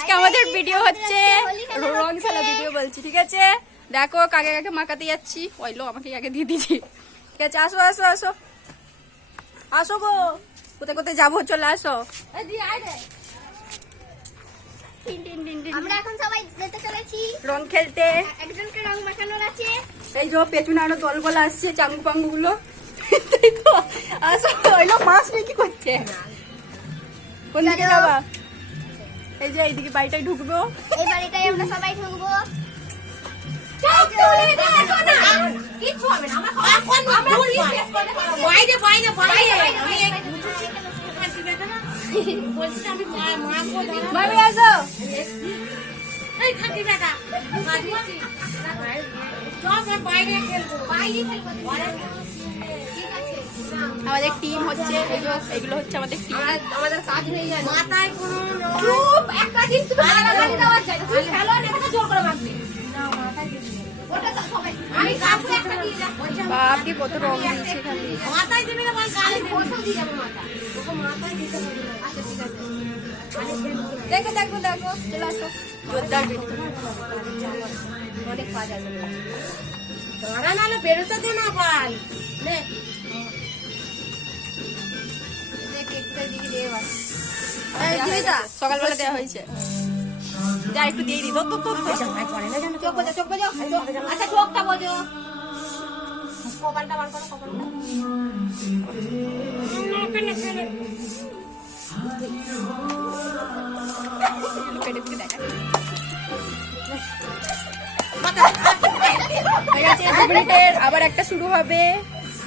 আজকে আমাদের ভিডিও হচ্ছে রং খেলা ভিডিও বলছি, ঠিক আছে? দেখো কাকে কাকে মাখাতে যাচ্ছি। ওইলো আমাকে আগে দিয়ে দিচ্ছি, ঠিক আছে? আসো আসো আসো আসো গো, কোথায় কোথায় যাবো, চলে আসো। আমরা এখন সবাই যেতে চলেছি রং খেলতে। একজনকে রং মাখানোর আছে। এই যে পেছনে আরো দলগুলো আসছে, চাঙ্গু পাঙ্গু গুলো। আসো, ওইলো মাছ নিয়ে কি করছে? কোন দিকে যাবা? এই যে এইদিকে বাড়িটাই ঢুকবো। এই বাড়িটাই আমরা সবাই ঢুকবো। ভাবি আসো। আমাদের টিম হচ্ছে এগুলো হচ্ছে আমাদের টিম। আমাদের কাজ নেই, মাথায় কোনো চুপ একটা দিন তুমি গালি দেওয়া যায়, তুমি খেলো না, এটা জোর করে মারবে না, মাথায় দিবি ওটা তো সবাই। আমি কাপু একটা দিয়ে দাও। বাপরে কত রং দিয়েছে খালি মাথায় দিবি না, মানে গালি বসে দিয়ে যাবে মাথা, ওকে মাথায় দিতে হবে। আচ্ছা ঠিক আছে, দেখো দেখো দেখো, চলে আসো। জোরদার অনেক কাজ আছে, ধরা নালে বেরোতে দে না ভাই। নে সকালবেলা দেওয়া হয়েছে, যা একটু দিয়ে দিই। চোখ বোঝো, চোখ বোঝো। আচ্ছা চোখটা বোঝো, কপালটা বার করো, কপালটা। ঠিক আছে, 2 মিনিটের আবার একটা শুরু হবে।